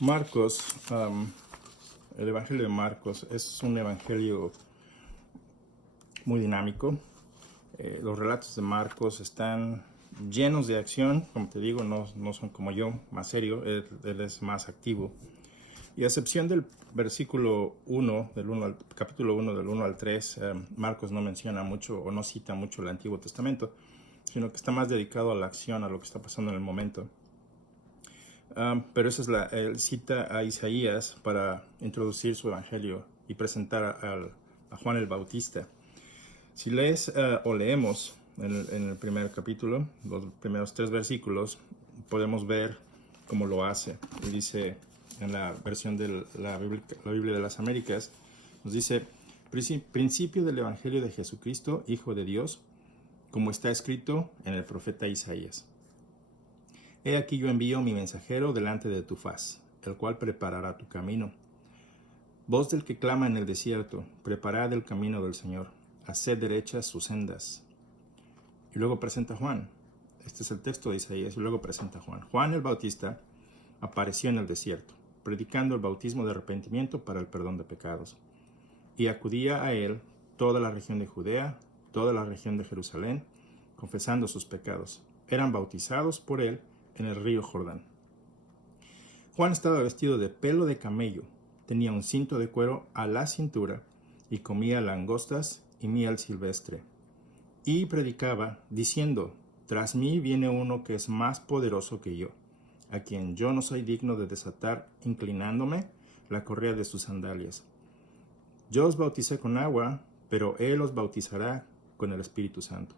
Marcos, el Evangelio de Marcos es un evangelio muy dinámico. Los relatos de Marcos están llenos de acción, como te digo, no son como yo, más serio, él es más activo. Y a excepción del versículo 1, capítulo 1, del 1 al 3, Marcos no menciona mucho o no cita mucho el Antiguo Testamento, sino que está más dedicado a la acción, a lo que está pasando en el momento. Pero esa es él cita a Isaías para introducir su evangelio y presentar a Juan el Bautista. Si lees o leemos en el primer capítulo, los primeros 3 versículos, podemos ver cómo lo hace. Y dice en la versión de la Biblia de las Américas, nos dice: principio del evangelio de Jesucristo, Hijo de Dios, como está escrito en el profeta Isaías. He aquí yo envío mi mensajero delante de tu faz, el cual preparará tu camino. Voz del que clama en el desierto, preparad el camino del Señor, haced derechas sus sendas. Y luego presenta Juan. Este es el texto de Isaías, y luego presenta Juan. Juan el Bautista apareció en el desierto, predicando el bautismo de arrepentimiento para el perdón de pecados. Y acudía a él toda la región de Judea, toda la región de Jerusalén, confesando sus pecados. Eran bautizados por él en el río Jordán. Juan estaba vestido de pelo de camello, tenía un cinto de cuero a la cintura y comía langostas y miel silvestre. Y predicaba diciendo: tras mí viene uno que es más poderoso que yo, a quien yo no soy digno de desatar, inclinándome, la correa de sus sandalias. Yo os bauticé con agua, pero él os bautizará con el Espíritu Santo.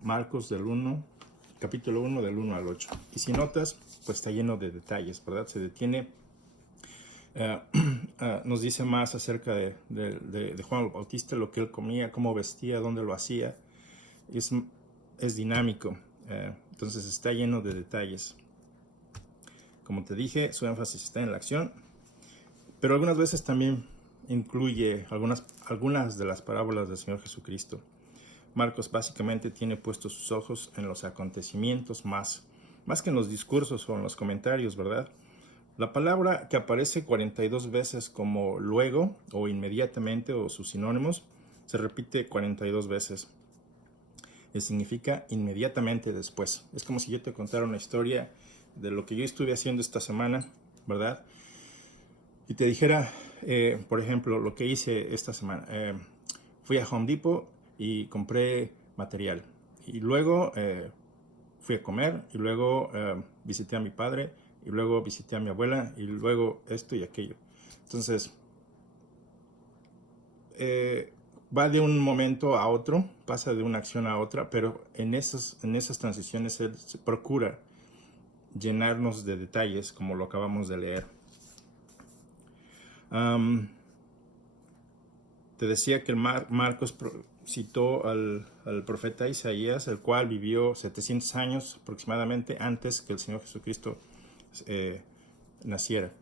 Marcos capítulo 1 del 1 al 8. Y si notas, pues está lleno de detalles, ¿verdad? Se detiene, nos dice más acerca de Juan el Bautista, lo que él comía, cómo vestía, dónde lo hacía. Es dinámico, entonces está lleno de detalles. Como te dije, su énfasis está en la acción, pero algunas veces también incluye algunas de las parábolas del Señor Jesucristo. Marcos básicamente tiene puestos sus ojos en los acontecimientos más que en los discursos o en los comentarios, ¿verdad? La palabra que aparece 42 veces como luego o inmediatamente o sus sinónimos se repite 42 veces. Y significa inmediatamente después. Es como si yo te contara una historia de lo que yo estuve haciendo esta semana, ¿verdad? Y te dijera, por ejemplo, lo que hice esta semana. Fui a Home Depot y compré material. Y luego fui a comer, y luego visité a mi padre, y luego visité a mi abuela, y luego esto y aquello. Entonces, va de un momento a otro, pasa de una acción a otra, pero en esas transiciones él procura llenarnos de detalles, como lo acabamos de leer. Te decía que Marcos citó al profeta Isaías, el cual vivió 700 años aproximadamente antes que el Señor Jesucristo naciera.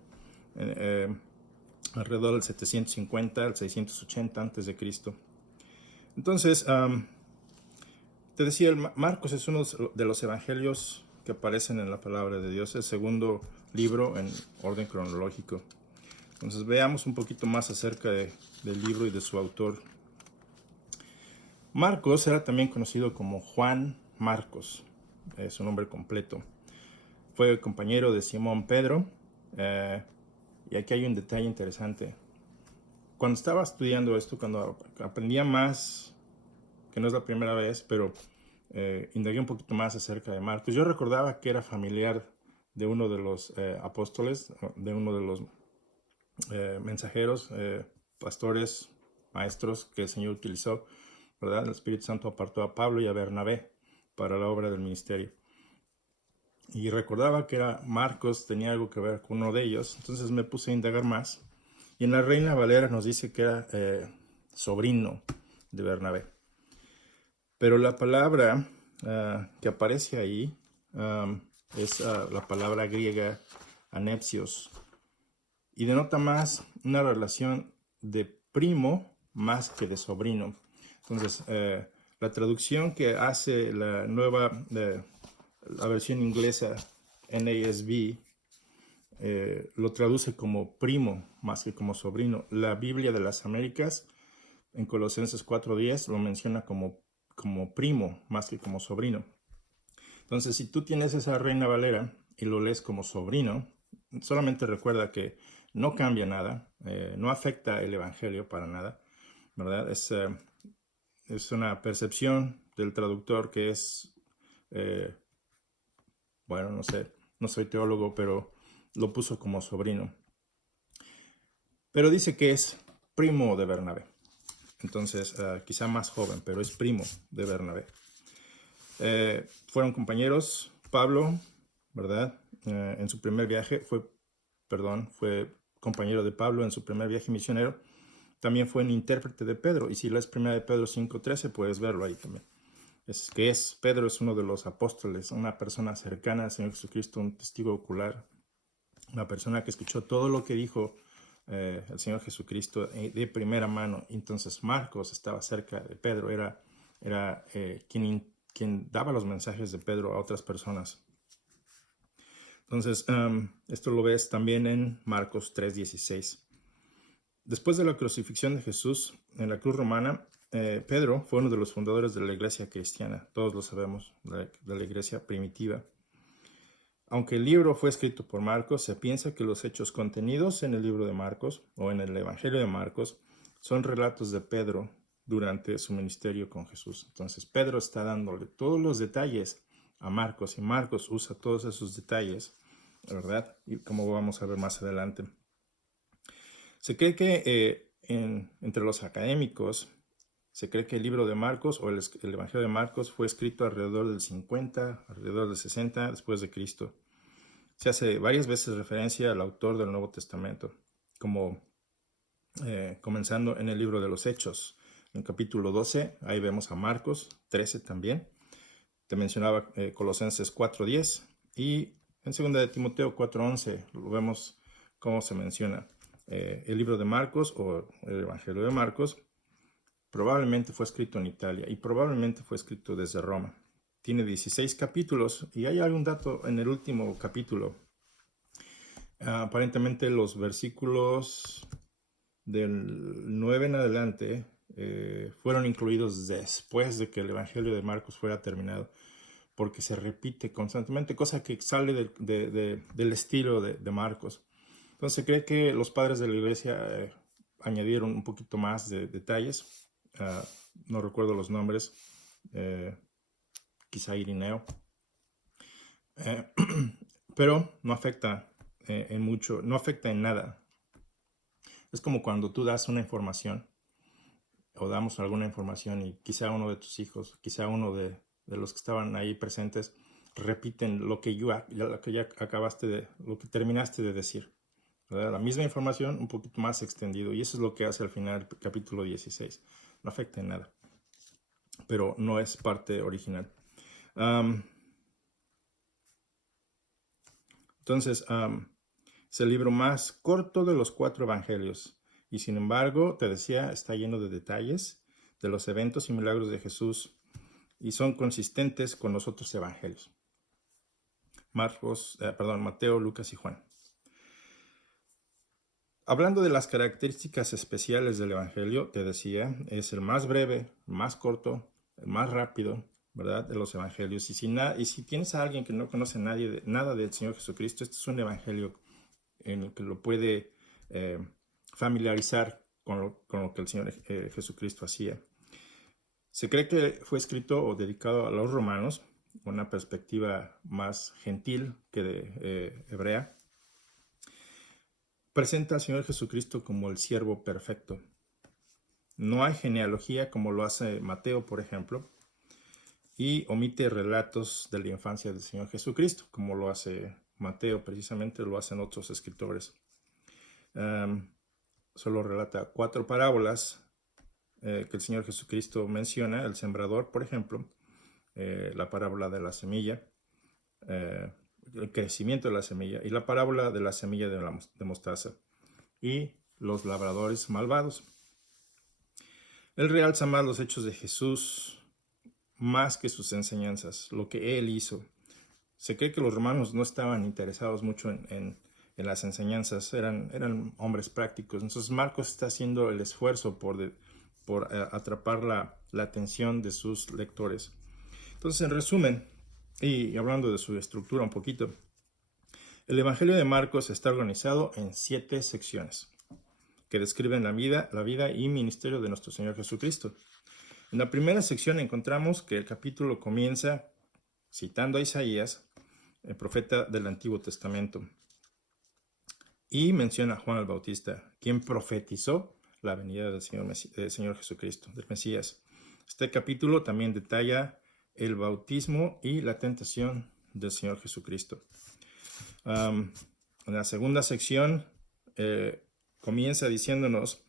Alrededor del 750 al 680 antes de Cristo. Entonces, te decía, Marcos es uno de los evangelios que aparecen en la palabra de Dios, el segundo libro en orden cronológico. Entonces veamos un poquito más acerca del libro y de su autor. Marcos era también conocido como Juan Marcos, es su nombre completo. Fue compañero de Simón Pedro, y aquí hay un detalle interesante. Cuando estaba estudiando esto, cuando aprendía más, que no es la primera vez, pero indagué un poquito más acerca de Marcos, yo recordaba que era familiar de uno de los apóstoles, de uno de los mensajeros, pastores, maestros que el Señor utilizó, ¿verdad? El Espíritu Santo apartó a Pablo y a Bernabé para la obra del ministerio. Y recordaba que Marcos tenía algo que ver con uno de ellos, entonces me puse a indagar más. Y en la Reina Valera nos dice que era sobrino de Bernabé. Pero la palabra que aparece ahí es la palabra griega anepsios, y denota más una relación de primo más que de sobrino. Entonces, la traducción que hace la versión inglesa NASB, lo traduce como primo más que como sobrino. La Biblia de las Américas en Colosenses 4:10 lo menciona como primo más que como sobrino. Entonces, si tú tienes esa Reina Valera y lo lees como sobrino, solamente recuerda que no cambia nada, no afecta el Evangelio para nada, ¿verdad? Es una percepción del traductor que es, eh, bueno, no sé, no soy teólogo, pero lo puso como sobrino. Pero dice que es primo de Bernabé. Entonces, quizá más joven, pero es primo de Bernabé. Fueron compañeros. Pablo, ¿verdad? En su primer viaje fue compañero de Pablo en su primer viaje misionero. También fue un intérprete de Pedro. Y si lees 1 de Pedro 5:13, puedes verlo ahí también. Pedro es uno de los apóstoles, una persona cercana al Señor Jesucristo, un testigo ocular, una persona que escuchó todo lo que dijo el Señor Jesucristo de primera mano. Entonces Marcos estaba cerca de Pedro, era quien daba los mensajes de Pedro a otras personas. Entonces, esto lo ves también en Marcos 3:16. Después de la crucifixión de Jesús en la cruz romana, Pedro fue uno de los fundadores de la iglesia cristiana, todos lo sabemos, de la iglesia primitiva. Aunque el libro fue escrito por Marcos, se piensa que los hechos contenidos en el libro de Marcos o en el Evangelio de Marcos son relatos de Pedro durante su ministerio con Jesús. Entonces Pedro está dándole todos los detalles a Marcos y Marcos usa todos esos detalles, ¿verdad? Y como vamos a ver más adelante. Se cree que entre los académicos se cree que el libro de Marcos o el Evangelio de Marcos fue escrito alrededor del 50, alrededor del 60 después de Cristo. Se hace varias veces referencia al autor del Nuevo Testamento, como comenzando en el libro de los Hechos. En el capítulo 12, ahí vemos a Marcos, 13 también. Te mencionaba Colosenses 4:10 y en 2 de Timoteo 4:11 lo vemos cómo se menciona. El libro de Marcos o el Evangelio de Marcos probablemente fue escrito en Italia y probablemente fue escrito desde Roma. Tiene 16 capítulos y hay algún dato en el último capítulo. Aparentemente los versículos del 9 en adelante fueron incluidos después de que el Evangelio de Marcos fuera terminado, porque se repite constantemente, cosa que sale del estilo de Marcos. Entonces se cree que los padres de la iglesia añadieron un poquito más de detalles. No recuerdo los nombres, quizá Irineo, pero no afecta en mucho, no afecta en nada. Es como cuando tú das una información o damos alguna información y quizá uno de tus hijos, quizá uno de los que estaban ahí presentes repiten lo que ya acabaste lo que terminaste de decir, ¿verdad? La misma información un poquito más extendido, y eso es lo que hace al final el capítulo 16. No afecta en nada, pero no es parte original. Entonces, es el libro más corto de los 4 evangelios y sin embargo, te decía, está lleno de detalles de los eventos y milagros de Jesús y son consistentes con los otros evangelios. Mateo, Lucas y Juan. Hablando de las características especiales del evangelio, te decía, es el más breve, el más corto, el más rápido, ¿verdad? De los evangelios. Y si tienes a alguien que no conoce nada del Señor Jesucristo, este es un evangelio en el que lo puede familiarizar con lo que el Señor Jesucristo hacía. Se cree que fue escrito o dedicado a los romanos, con una perspectiva más gentil que de hebrea. Presenta al Señor Jesucristo como el siervo perfecto. No hay genealogía como lo hace Mateo, por ejemplo, y omite relatos de la infancia del Señor Jesucristo, como lo hace Mateo, precisamente lo hacen otros escritores. Solo relata 4 parábolas que el Señor Jesucristo menciona, el sembrador, por ejemplo, la parábola de la semilla, el crecimiento de la semilla, y la parábola de la semilla de mostaza, y los labradores malvados. Él realza más los hechos de Jesús, más que sus enseñanzas, lo que Él hizo. Se cree que los romanos no estaban interesados mucho en en las enseñanzas, eran hombres prácticos. Entonces Marcos está haciendo el esfuerzo por atrapar la atención de sus lectores. Entonces, en resumen, y hablando de su estructura un poquito, el Evangelio de Marcos está organizado en 7 secciones que describen la vida y ministerio de nuestro Señor Jesucristo. En la primera sección encontramos que el capítulo comienza citando a Isaías, el profeta del Antiguo Testamento, y menciona a Juan el Bautista, quien profetizó la venida del Señor Jesucristo, del Mesías. Este capítulo también detalla el bautismo y la tentación del Señor Jesucristo. En la segunda sección comienza diciéndonos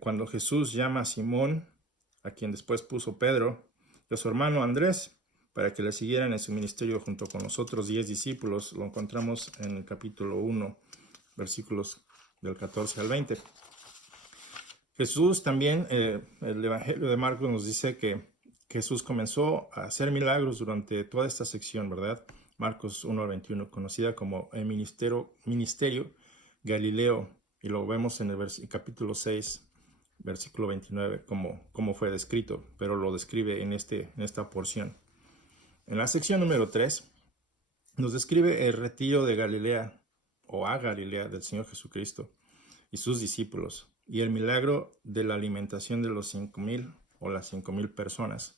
cuando Jesús llama a Simón, a quien después puso Pedro, y a su hermano Andrés, para que le siguieran en su ministerio junto con los otros 10 discípulos. Lo encontramos en el capítulo 1, versículos del 14 al 20. Jesús también, el Evangelio de Marcos nos dice que Jesús comenzó a hacer milagros durante toda esta sección, ¿verdad? Marcos 1 al 21, conocida como el ministerio Galileo, y lo vemos en el capítulo 6, versículo 29, como fue descrito, pero lo describe en esta porción. En la sección número 3, nos describe el retiro de Galilea, o a Galilea, del Señor Jesucristo y sus discípulos, y el milagro de la alimentación de los 5,000 o las 5,000 personas,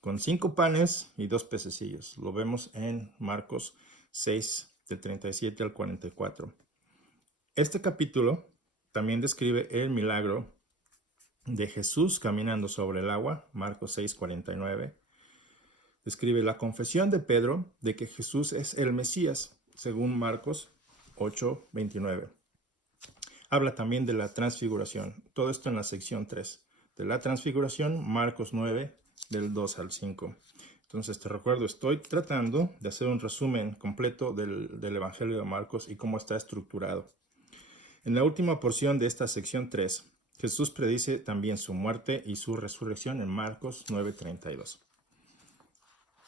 con 5 panes y 2 pececillos. Lo vemos en Marcos 6, del 37 al 44. Este capítulo también describe el milagro de Jesús caminando sobre el agua, Marcos 6, 49. Describe la confesión de Pedro de que Jesús es el Mesías, según Marcos 8, 29. Habla también de la transfiguración. Todo esto en la sección 3. De la transfiguración, Marcos 9, del 2 al 5. Entonces, te recuerdo, estoy tratando de hacer un resumen completo del Evangelio de Marcos y cómo está estructurado. En la última porción de esta sección 3, Jesús predice también su muerte y su resurrección en Marcos 9:32.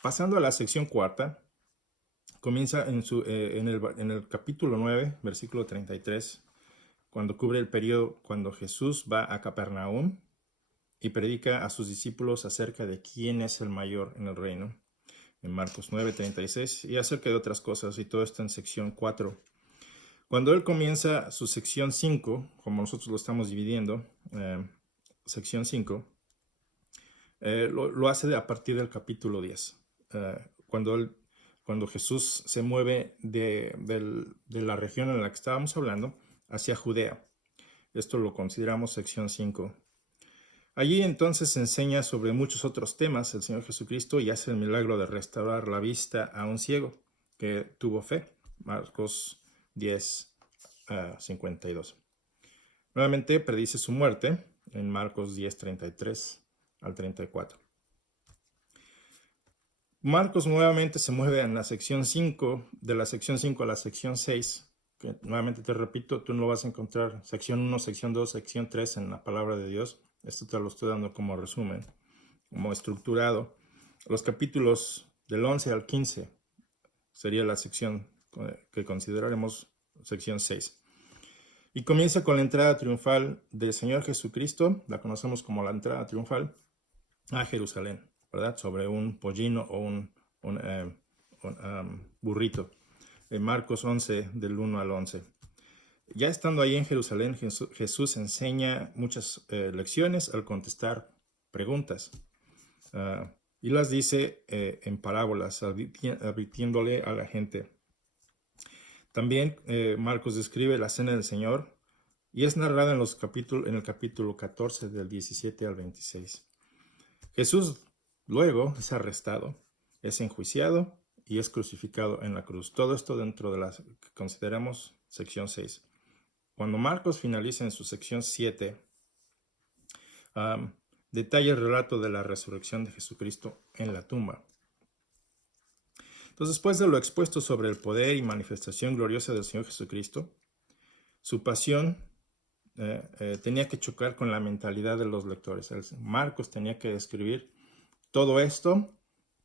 Pasando a la sección 4, comienza en el capítulo 9, versículo 33, cuando cubre el periodo cuando Jesús va a Capernaum y predica a sus discípulos acerca de quién es el mayor en el reino, en Marcos 9:36, y acerca de otras cosas, y todo esto en sección 4. Cuando él comienza su sección 5, como nosotros lo estamos dividiendo, sección 5, lo hace a partir del capítulo 10, cuando Jesús se mueve de la región en la que estábamos hablando hacia Judea. Esto lo consideramos sección 5. Allí entonces se enseña sobre muchos otros temas el Señor Jesucristo y hace el milagro de restaurar la vista a un ciego que tuvo fe. Marcos 10, 52. Nuevamente predice su muerte en Marcos 10, 33 al 34. Marcos nuevamente se mueve en la sección 5, de la sección 5 a la sección 6, que nuevamente te repito, tú no lo vas a encontrar sección 1, sección 2, sección 3 en la palabra de Dios. Esto te lo estoy dando como resumen, como estructurado. Los capítulos del 11 al 15 sería la sección que consideraremos sección 6. Y comienza con la entrada triunfal del Señor Jesucristo, la conocemos como la entrada triunfal, a Jerusalén, ¿verdad? Sobre un pollino o un burrito. En Marcos 11, del 1 al 11. Ya estando ahí en Jerusalén, Jesús enseña muchas lecciones al contestar preguntas. Y las dice en parábolas, advirtiéndole a la gente. También Marcos describe la cena del Señor y es narrada en el capítulo 14 del 17 al 26. Jesús luego es arrestado, es enjuiciado y es crucificado en la cruz. Todo esto dentro de la que consideramos sección 6. Cuando Marcos finaliza en su sección 7, detalla el relato de la resurrección de Jesucristo en la tumba. Entonces, después de lo expuesto sobre el poder y manifestación gloriosa del Señor Jesucristo, su pasión tenía que chocar con la mentalidad de los lectores. Marcos tenía que describir todo esto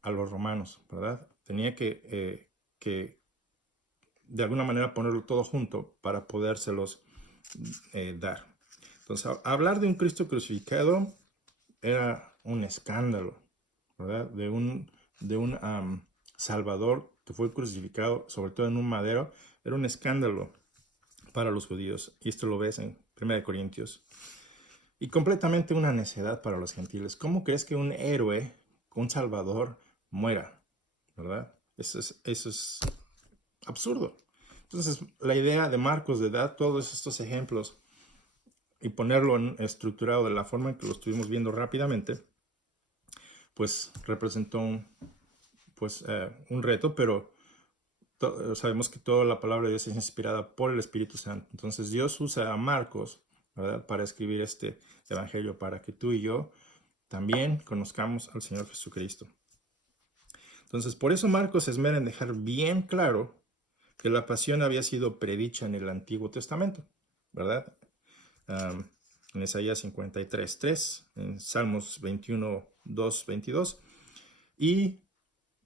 a los romanos, ¿verdad? Tenía que de alguna manera ponerlo todo junto para podérselos dar. Entonces, hablar de un Cristo crucificado era un escándalo, ¿verdad? De un Salvador que fue crucificado, sobre todo en un madero, era un escándalo para los judíos. Y esto lo ves en 1 Corintios. Y completamente una necedad para los gentiles. ¿Cómo crees que un héroe, un Salvador, muera? ¿Verdad? Eso es absurdo. Entonces, la idea de Marcos de dar todos estos ejemplos y ponerlo estructurado de la forma en que lo estuvimos viendo rápidamente, pues representó un reto, pero sabemos que toda la palabra de Dios es inspirada por el Espíritu Santo. Entonces Dios usa a Marcos, ¿verdad?, para escribir este evangelio, para que tú y yo también conozcamos al Señor Jesucristo. Entonces, por eso Marcos se esmera en dejar bien claro que la pasión había sido predicha en el Antiguo Testamento, ¿verdad? En Isaías 53:3, en Salmos 21:2, 22, y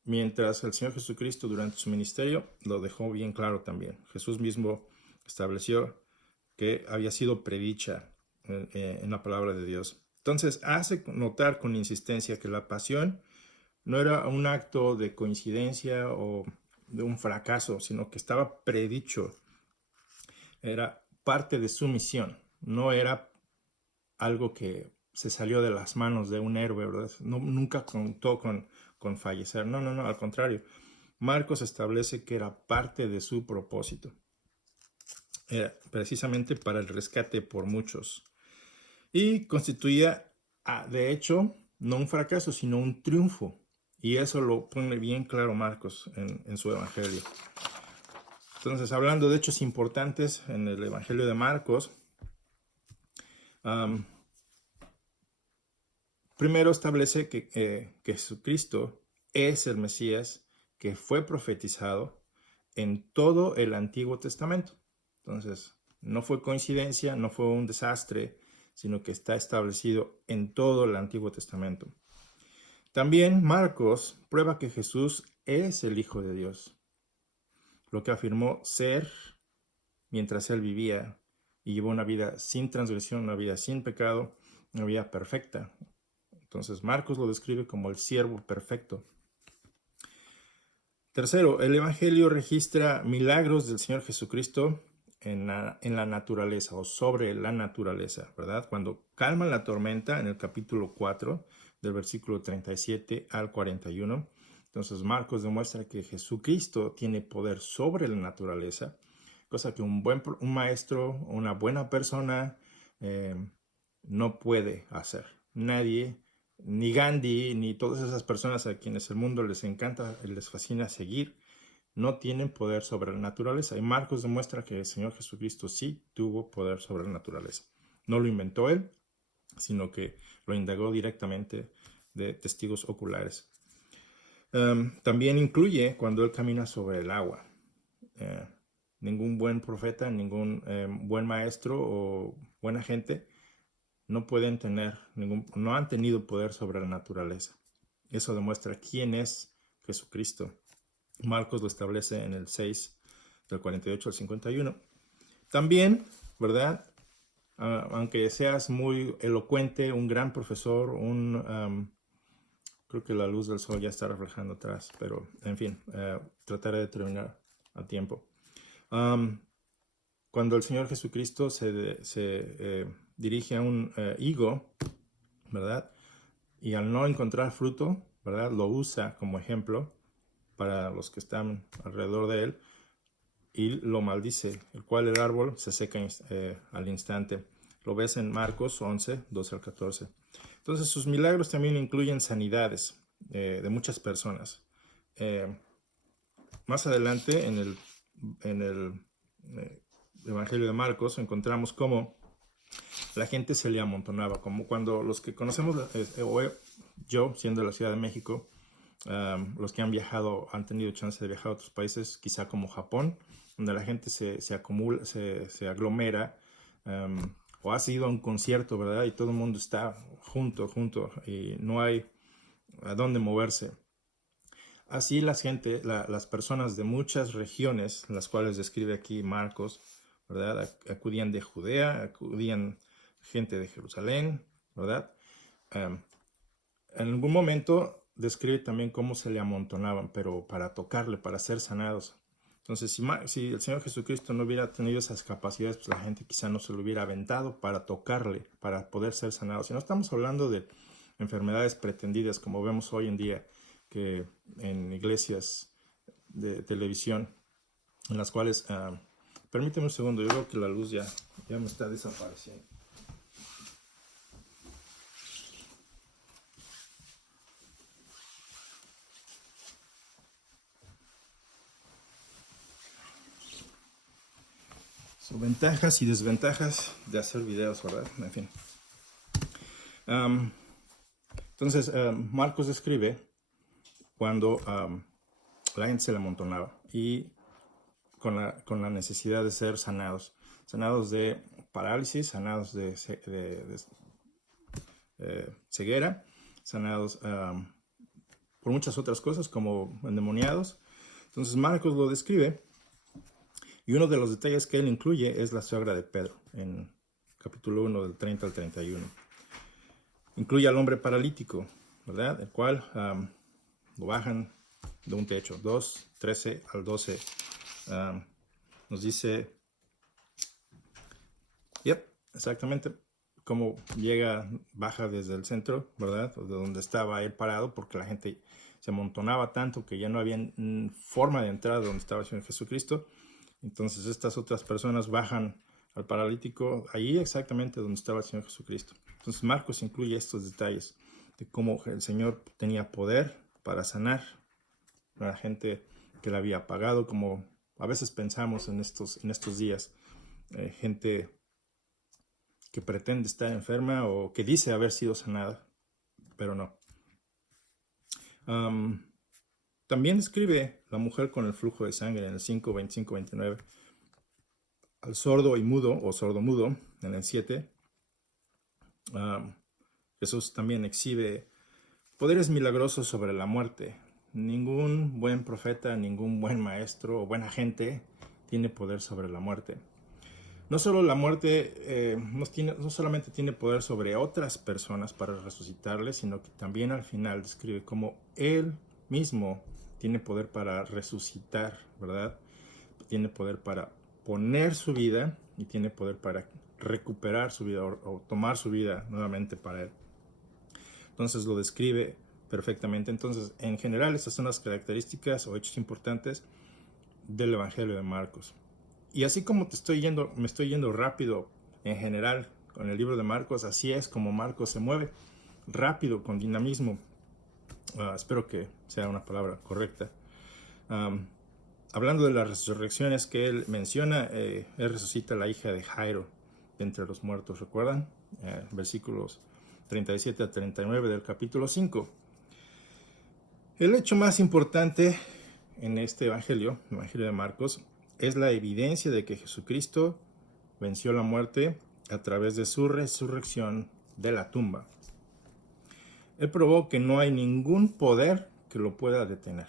mientras el Señor Jesucristo durante su ministerio lo dejó bien claro también. Jesús mismo estableció que había sido predicha en la palabra de Dios. Entonces hace notar con insistencia que la pasión no era un acto de coincidencia o de un fracaso, sino que estaba predicho. Era parte de su misión, no era algo que se salió de las manos de un héroe, ¿verdad? No, nunca contó con fallecer. No, al contrario. Marcos establece que era parte de su propósito. Era precisamente para el rescate por muchos. Y constituía, de hecho, no un fracaso, sino un triunfo. Y eso lo pone bien claro Marcos en su evangelio. Entonces, hablando de hechos importantes en el evangelio de Marcos, primero establece que Jesucristo es el Mesías que fue profetizado en todo el Antiguo Testamento. Entonces, no fue coincidencia, no fue un desastre, sino que está establecido en todo el Antiguo Testamento. También Marcos prueba que Jesús es el Hijo de Dios, lo que afirmó ser mientras él vivía y llevó una vida sin transgresión, una vida sin pecado, una vida perfecta. Entonces Marcos lo describe como el siervo perfecto. Tercero, el Evangelio registra milagros del Señor Jesucristo en la naturaleza o sobre la naturaleza, ¿verdad? Cuando calma la tormenta en el capítulo 4, del versículo 37 al 41. Entonces Marcos demuestra que Jesucristo tiene poder sobre la naturaleza, cosa que un maestro, una buena persona no puede hacer. Nadie, ni Gandhi, ni todas esas personas a quienes el mundo les encanta, les fascina seguir, no tienen poder sobre la naturaleza. Y Marcos demuestra que el Señor Jesucristo sí tuvo poder sobre la naturaleza. No lo inventó él, sino que lo indagó directamente de testigos oculares. También incluye cuando él camina sobre el agua. Ningún buen profeta, ningún buen maestro o buena gente no han tenido poder sobre la naturaleza. Eso demuestra quién es Jesucristo. Marcos lo establece en el 6, del 48 al 51. También, ¿verdad? Aunque seas muy elocuente, un gran profesor, creo que la luz del sol ya está reflejando atrás, pero en fin, trataré de terminar a tiempo. Cuando el Señor Jesucristo se dirige a un higo, ¿verdad? Y al no encontrar fruto, ¿verdad?, lo usa como ejemplo para los que están alrededor de él y lo maldice, el cual el árbol se seca al instante. Lo ves en Marcos 11, 12 al 14. Entonces sus milagros también incluyen sanidades de muchas personas. Más adelante en el Evangelio de Marcos encontramos cómo la gente se le amontonaba, como cuando los que conocemos, yo siendo de la Ciudad de México, los que han viajado, han tenido chance de viajar a otros países, quizá como Japón, donde la gente se acumula, se aglomera, o has ido a un concierto, ¿verdad? Y todo el mundo está junto, y no hay a dónde moverse. Así las personas de muchas regiones, las cuales describe aquí Marcos, ¿verdad? Acudían de Judea, acudían gente de Jerusalén, ¿verdad? Um, en algún momento describe también cómo se le amontonaban, pero para tocarle, para ser sanados. Entonces, si el Señor Jesucristo no hubiera tenido esas capacidades, pues la gente quizá no se lo hubiera aventado para tocarle, para poder ser sanados. Si no estamos hablando de enfermedades pretendidas, como vemos hoy en día, que en iglesias de televisión, en las cuales, permíteme un segundo, yo creo que la luz ya me está desapareciendo. Son ventajas y desventajas de hacer videos, ¿verdad? En fin. Entonces, Marcos describe cuando la gente se le amontonaba y con la necesidad de ser sanados de parálisis, sanados de ceguera, sanados por muchas otras cosas como endemoniados. Entonces Marcos lo describe y uno de los detalles que él incluye es la suegra de Pedro en capítulo 1 del 30 al 31. Incluye al hombre paralítico, ¿verdad? El cual lo bajan de un techo, 2, 13 al 12. Nos dice, exactamente cómo baja desde el centro, ¿verdad? De donde estaba él parado, porque la gente se amontonaba tanto que ya no había forma de entrar donde estaba el Señor Jesucristo. Entonces estas otras personas bajan al paralítico ahí exactamente donde estaba el Señor Jesucristo. Entonces Marcos incluye estos detalles de cómo el Señor tenía poder para sanar a la gente que le había pagado, como a veces pensamos en estos días, gente que pretende estar enferma o que dice haber sido sanada, pero no. También describe la mujer con el flujo de sangre en el 5, 25, 29. Al sordo y mudo o sordo-mudo en el 7. Jesús también exhibe poderes milagrosos sobre la muerte. Ningún buen profeta, ningún buen maestro o buena gente tiene poder sobre la muerte. No solo la muerte no solamente tiene poder sobre otras personas para resucitarles, sino que también al final describe cómo Él mismo tiene poder para resucitar, ¿verdad? Tiene poder para poner su vida y tiene poder para recuperar su vida o tomar su vida nuevamente para Él. Entonces lo describe perfectamente. Entonces, en general, estas son las características o hechos importantes del Evangelio de Marcos. Y así como me estoy yendo rápido en general con el libro de Marcos, así es como Marcos se mueve, rápido, con dinamismo. Espero que sea una palabra correcta. Hablando de las resurrecciones que él menciona, él resucita a la hija de Jairo de entre los muertos, ¿recuerdan? Versículos 37 a 39 del capítulo 5. El hecho más importante en este evangelio, el evangelio de Marcos, es la evidencia de que Jesucristo venció la muerte a través de su resurrección de la tumba. Él probó que no hay ningún poder que lo pueda detener,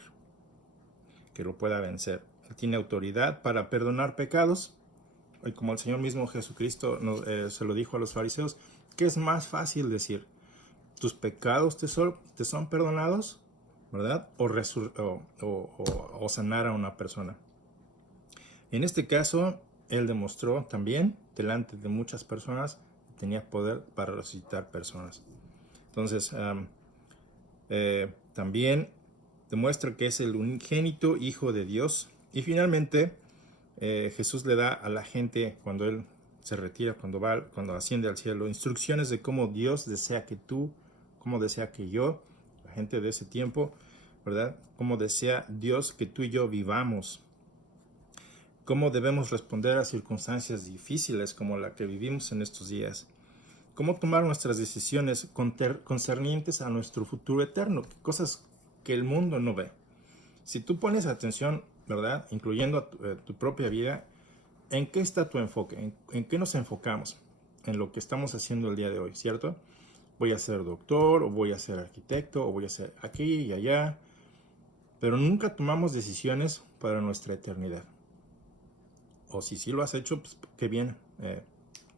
que lo pueda vencer. Él tiene autoridad para perdonar pecados, y como el Señor mismo Jesucristo se lo dijo a los fariseos, ¿qué es más fácil decir? ¿Tus pecados te son perdonados? ¿Verdad? O sanar a una persona. En este caso, él demostró también, delante de muchas personas, que tenía poder para resucitar personas. Entonces, también demuestra que es el unigénito Hijo de Dios. Y finalmente, Jesús le da a la gente, cuando él se retira, cuando asciende al cielo, instrucciones de cómo Dios desea que tú, cómo desea que yo, la gente de ese tiempo, ¿verdad? Cómo desea Dios que tú y yo vivamos. Cómo debemos responder a circunstancias difíciles como la que vivimos en estos días. Cómo tomar nuestras decisiones concernientes a nuestro futuro eterno, cosas que el mundo no ve. Si tú pones atención, ¿verdad? Incluyendo a tu propia vida, ¿en qué está tu enfoque? ¿En qué nos enfocamos? En lo que estamos haciendo el día de hoy, ¿cierto? Voy a ser doctor, o voy a ser arquitecto, o voy a ser aquí y allá. pero nunca tomamos decisiones para nuestra eternidad. O si sí lo has hecho, pues qué bien.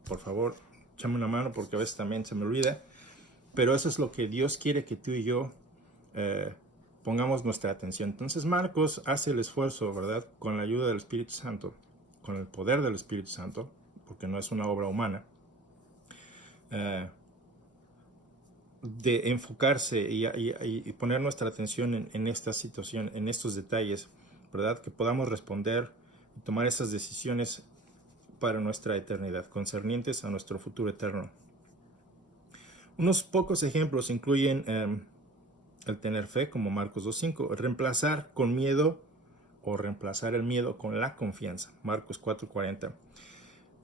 Por favor, échame una mano porque a veces también se me olvida. Pero eso es lo que Dios quiere que tú y yo pongamos nuestra atención. Entonces Marcos hace el esfuerzo, ¿verdad? Con la ayuda del Espíritu Santo, con el poder del Espíritu Santo, porque no es una obra humana, de enfocarse y poner nuestra atención en esta situación, en estos detalles, ¿verdad? Que podamos responder y tomar esas decisiones para nuestra eternidad, concernientes a nuestro futuro eterno. Unos pocos ejemplos incluyen el tener fe, como Marcos 2.5, reemplazar con miedo o reemplazar el miedo con la confianza, Marcos 4.40.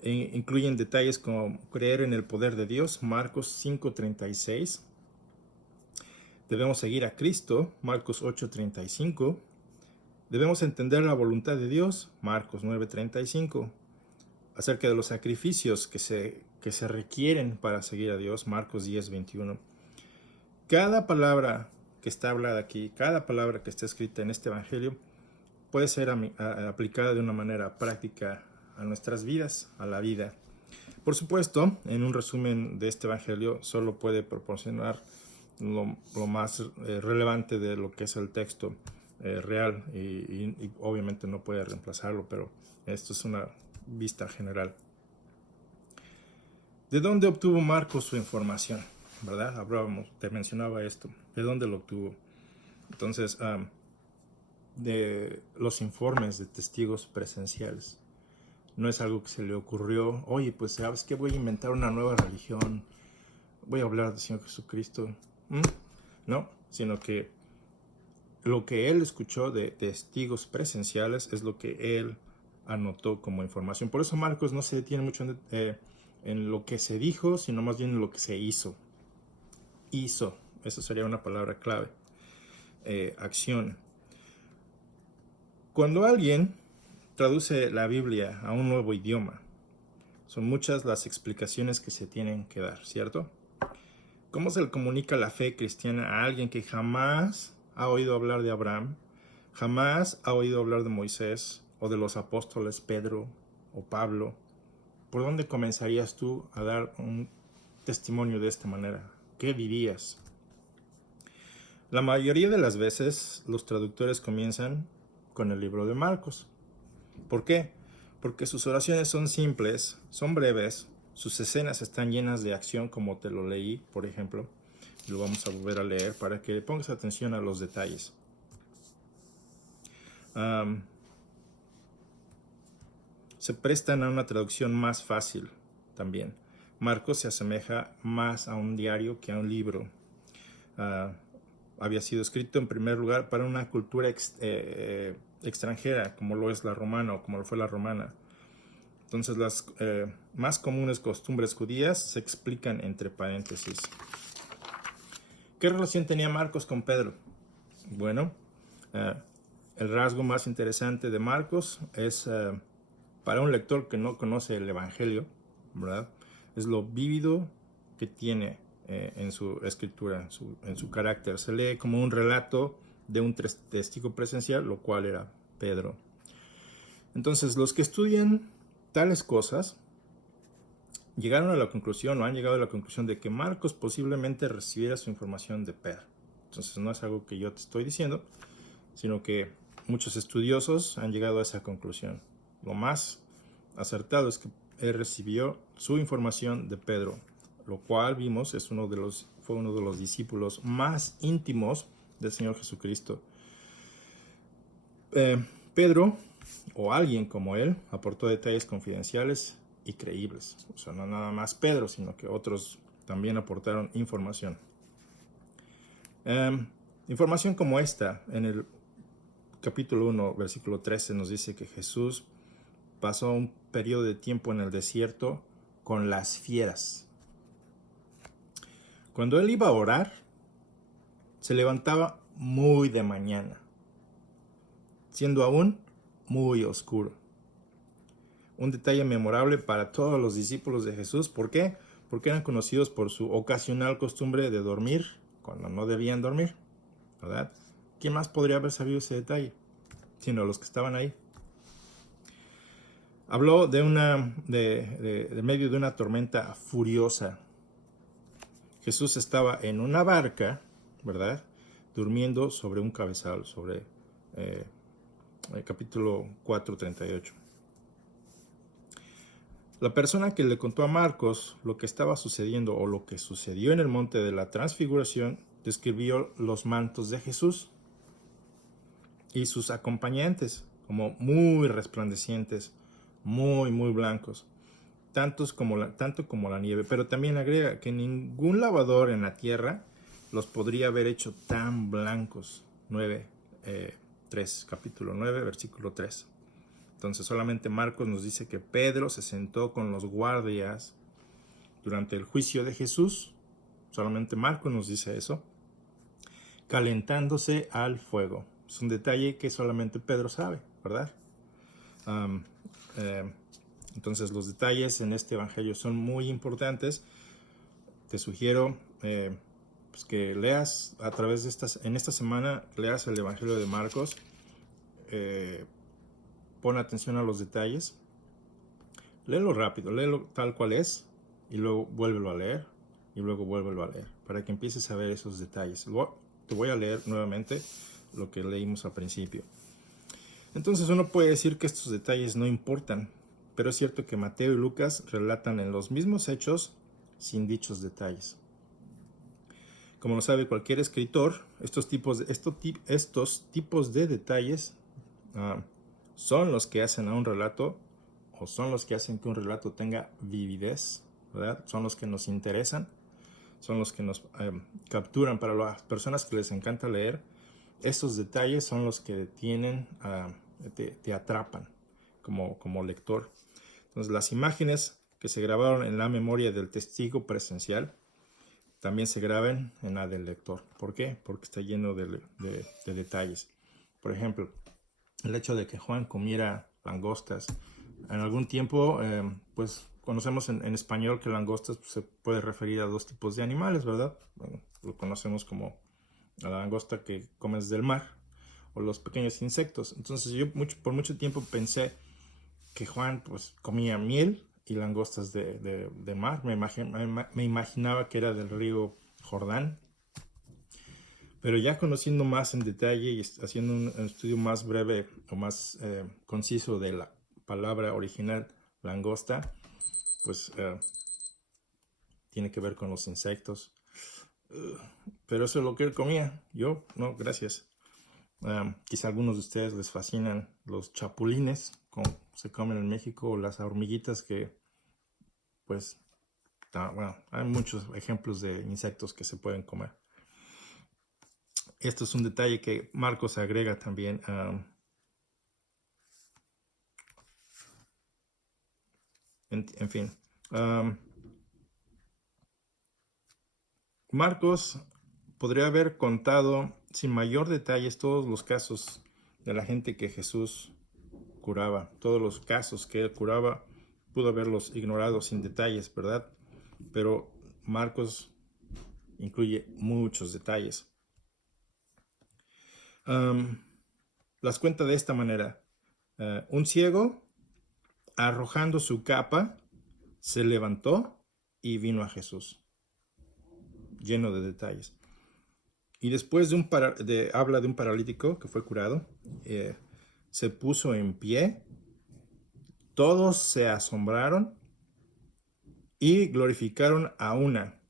Incluyen detalles como creer en el poder de Dios, Marcos 5.36. Debemos seguir a Cristo, Marcos 8.35. Debemos entender la voluntad de Dios, Marcos 9.35. Acerca de los sacrificios que se requieren para seguir a Dios, Marcos 10.21. Cada palabra que está hablada aquí, cada palabra que está escrita en este evangelio, puede ser aplicada de una manera práctica a nuestras vidas, a la vida. Por supuesto, en un resumen de este evangelio solo puede proporcionar lo más relevante de lo que es el texto real y obviamente no puede reemplazarlo, pero esto es una vista general. ¿De dónde obtuvo Marcos su información? ¿Verdad? Te mencionaba esto. ¿De dónde lo obtuvo? Entonces, de los informes de testigos presenciales. No es algo que se le ocurrió, oye, pues sabes que voy a inventar una nueva religión, voy a hablar del Señor Jesucristo. No, sino que lo que él escuchó de testigos presenciales es lo que él anotó como información. Por eso Marcos no se detiene mucho en lo que se dijo, sino más bien en lo que se hizo. Hizo, eso sería una palabra clave. Acción. Cuando alguien traduce la Biblia a un nuevo idioma, son muchas las explicaciones que se tienen que dar, ¿cierto? ¿Cómo se le comunica la fe cristiana a alguien que jamás ha oído hablar de Abraham, jamás ha oído hablar de Moisés o de los apóstoles Pedro o Pablo? ¿Por dónde comenzarías tú a dar un testimonio de esta manera? ¿Qué dirías? La mayoría de las veces los traductores comienzan con el libro de Marcos. ¿Por qué? Porque sus oraciones son simples, son breves, sus escenas están llenas de acción, como te lo leí, por ejemplo. Lo vamos a volver a leer para que pongas atención a los detalles. Se prestan a una traducción más fácil también. Marcos se asemeja más a un diario que a un libro. Había sido escrito en primer lugar para una cultura extranjera, como lo es la romana o como lo fue la romana. Entonces las más comunes costumbres judías se explican entre paréntesis. ¿Qué relación tenía Marcos con Pedro? Bueno, el rasgo más interesante de Marcos es, para un lector que no conoce el Evangelio, ¿verdad? Es lo vívido que tiene en su escritura, en su carácter. Se lee como un relato de un testigo presencial, lo cual era Pedro. Entonces, los que estudian tales cosas llegaron a la conclusión o han llegado a la conclusión de que Marcos posiblemente recibiera su información de Pedro. Entonces no es algo que yo te estoy diciendo, sino que muchos estudiosos han llegado a esa conclusión. Lo más acertado es que él recibió su información de Pedro, lo cual vimos fue uno de los discípulos más íntimos del Señor Jesucristo. Pedro, o alguien como él, aportó detalles confidenciales y creíbles. O sea, no nada más Pedro, sino que otros también aportaron información. Información como esta, en el capítulo 1, versículo 13, nos dice que Jesús pasó un periodo de tiempo en el desierto con las fieras. Cuando él iba a orar, se levantaba muy de mañana, siendo aún muy oscuro. Un detalle memorable para todos los discípulos de Jesús. ¿Por qué? Porque eran conocidos por su ocasional costumbre de dormir cuando no debían dormir, ¿verdad? ¿quién más podría haber sabido ese detalle? Sino los que estaban ahí. Habló de medio de una tormenta furiosa. Jesús estaba en una barca, ¿verdad? Durmiendo sobre un cabezal, sobre el capítulo 4:38. La persona que le contó a Marcos lo que estaba sucediendo o lo que sucedió en el monte de la transfiguración describió los mantos de Jesús y sus acompañantes como muy resplandecientes, muy, muy blancos, tanto como la nieve. Pero también agrega que ningún lavador en la tierra los podría haber hecho tan blancos. 3, capítulo 9, versículo 3. Entonces solamente Marcos nos dice que Pedro se sentó con los guardias durante el juicio de Jesús. Solamente Marcos nos dice eso. Calentándose al fuego. Es un detalle que solamente Pedro sabe, ¿verdad? Entonces los detalles en este evangelio son muy importantes. Te sugiero pues que leas a través de en esta semana, leas el evangelio de Marcos. Pon atención a los detalles. Léelo rápido, léelo tal cual es y luego vuélvelo a leer y luego vuélvelo a leer para que empieces a ver esos detalles. Luego te voy a leer nuevamente lo que leímos al principio. Entonces uno puede decir que estos detalles no importan, pero es cierto que Mateo y Lucas relatan en los mismos hechos sin dichos detalles. Como lo sabe cualquier escritor, estos tipos de detalles son los que hacen a un relato, o son los que hacen que un relato tenga vividez, ¿verdad? Son los que nos interesan, son los que nos capturan. Para las personas que les encanta leer, estos detalles son los que te atrapan como lector. Entonces, las imágenes que se grabaron en la memoria del testigo presencial también se graban en la del lector. ¿Por qué? Porque está lleno de detalles. Por ejemplo, el hecho de que Juan comiera langostas. En algún tiempo, pues conocemos en español que langostas pues, se puede referir a dos tipos de animales, ¿verdad? Bueno, lo conocemos como la langosta que comes del mar o los pequeños insectos. Entonces yo por mucho tiempo pensé que Juan pues comía miel y langostas de mar. Me imaginaba que era del río Jordán. Pero ya conociendo más en detalle y haciendo un estudio más breve o más conciso de la palabra original langosta, pues tiene que ver con los insectos. Pero eso es lo que él comía. Yo, no, gracias. Quizá a algunos de ustedes les fascinan los chapulines, como se comen en México, o las hormiguitas que, pues, bueno, hay muchos ejemplos de insectos que se pueden comer. Esto es un detalle que Marcos agrega también. En fin. Marcos podría haber contado sin mayor detalles todos los casos de la gente que Jesús curaba. Todos los casos que él curaba, pudo haberlos ignorado sin detalles, ¿verdad? Pero Marcos incluye muchos detalles. Las cuenta de esta manera. Un ciego, arrojando su capa, se levantó y vino a Jesús. Lleno de detalles. Y después habla de un paralítico que fue curado. Se puso en pie. Todos se asombraron y glorificaron a una,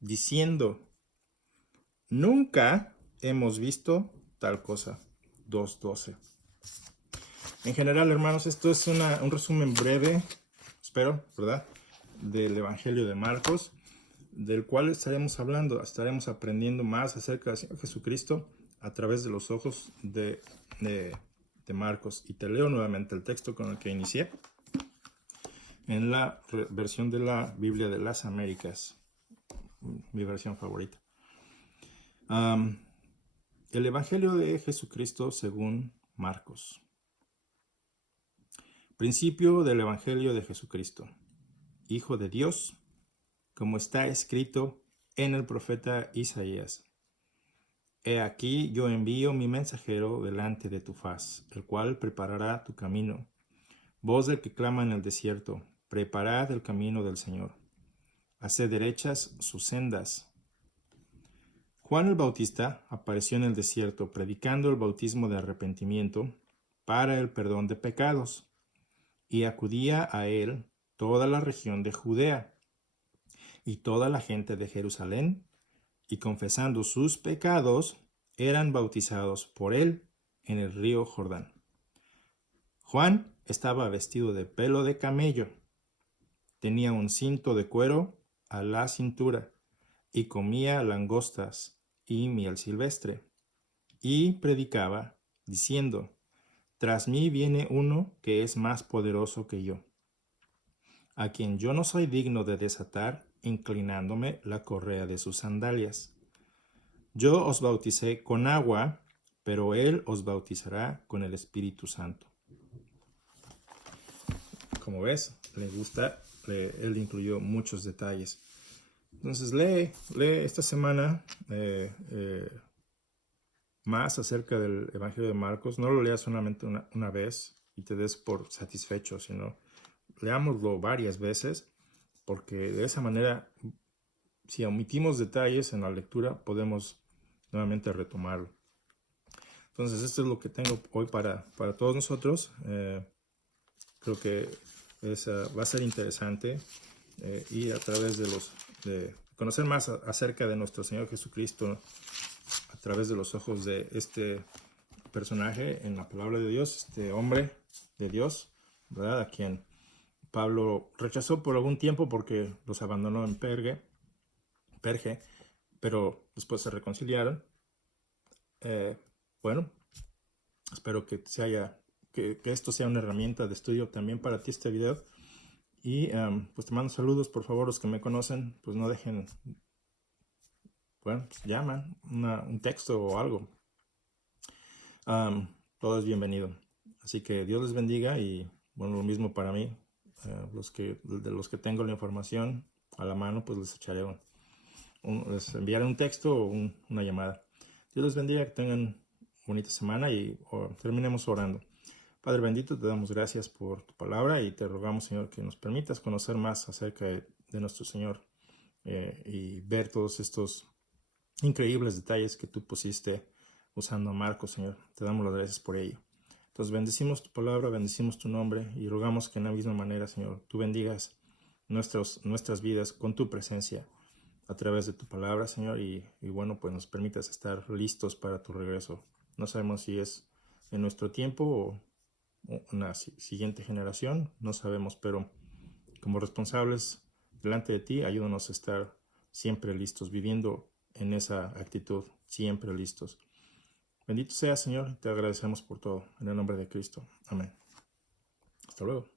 diciendo: nunca hemos visto tal cosa. 2:12. En general, hermanos, esto es un resumen breve, espero, ¿verdad?, del Evangelio de Marcos, del cual estaremos aprendiendo más acerca del Señor Jesucristo a través de los ojos de Marcos. Y te leo nuevamente el texto con el que inicié, en la versión de la Biblia de las Américas, mi versión favorita. El Evangelio de Jesucristo según Marcos. Principio del Evangelio de Jesucristo, Hijo de Dios, como está escrito en el profeta Isaías. He aquí yo envío mi mensajero delante de tu faz, el cual preparará tu camino. Voz del que clama en el desierto, preparad el camino del Señor. Haced derechas sus sendas. Juan el Bautista apareció en el desierto predicando el bautismo de arrepentimiento para el perdón de pecados, y acudía a él toda la región de Judea y toda la gente de Jerusalén, y confesando sus pecados, eran bautizados por él en el río Jordán. Juan estaba vestido de pelo de camello, tenía un cinto de cuero a la cintura, y comía langostas y miel silvestre, y predicaba, diciendo: Tras mí viene uno que es más poderoso que yo, a quien yo no soy digno de desatar, inclinándome la correa de sus sandalias. Yo os bauticé con agua, pero él os bautizará con el Espíritu Santo. Como ves, le gusta, él incluyó muchos detalles. Entonces lee esta semana más acerca del Evangelio de Marcos. No lo leas solamente una vez y te des por satisfecho, sino leámoslo varias veces, porque de esa manera, si omitimos detalles en la lectura, podemos nuevamente retomarlo. Entonces, esto es lo que tengo hoy para todos nosotros. Creo que va a ser interesante y a través de conocer más acerca de nuestro Señor Jesucristo a través de los ojos de este personaje en la palabra de Dios, este hombre de Dios, ¿verdad? A quien Pablo rechazó por algún tiempo porque los abandonó en Perge, pero después se reconciliaron. Bueno, espero que esto sea una herramienta de estudio también para ti, este video. Y pues te mando saludos, por favor, los que me conocen, pues no dejen, bueno, pues llaman un texto o algo. Todo es bienvenido. Así que Dios les bendiga y bueno, lo mismo para mí. De los que tengo la información a la mano, pues les echaré les enviaré un texto o una llamada. Dios les bendiga, que tengan bonita semana y terminemos orando. Padre bendito, te damos gracias por tu palabra y te rogamos, Señor, que nos permitas conocer más acerca de nuestro Señor y ver todos estos increíbles detalles que tú pusiste usando a Marcos, Señor. Te damos las gracias por ello. Entonces bendecimos tu palabra, bendecimos tu nombre y rogamos que en la misma manera, Señor, tú bendigas nuestras vidas con tu presencia a través de tu palabra, Señor, y bueno, pues nos permitas estar listos para tu regreso. No sabemos si es en nuestro tiempo o una siguiente generación, no sabemos, pero como responsables delante de ti, ayúdanos a estar siempre listos, viviendo en esa actitud, siempre listos. Bendito sea, Señor, te agradecemos por todo, en el nombre de Cristo. Amén. Hasta luego.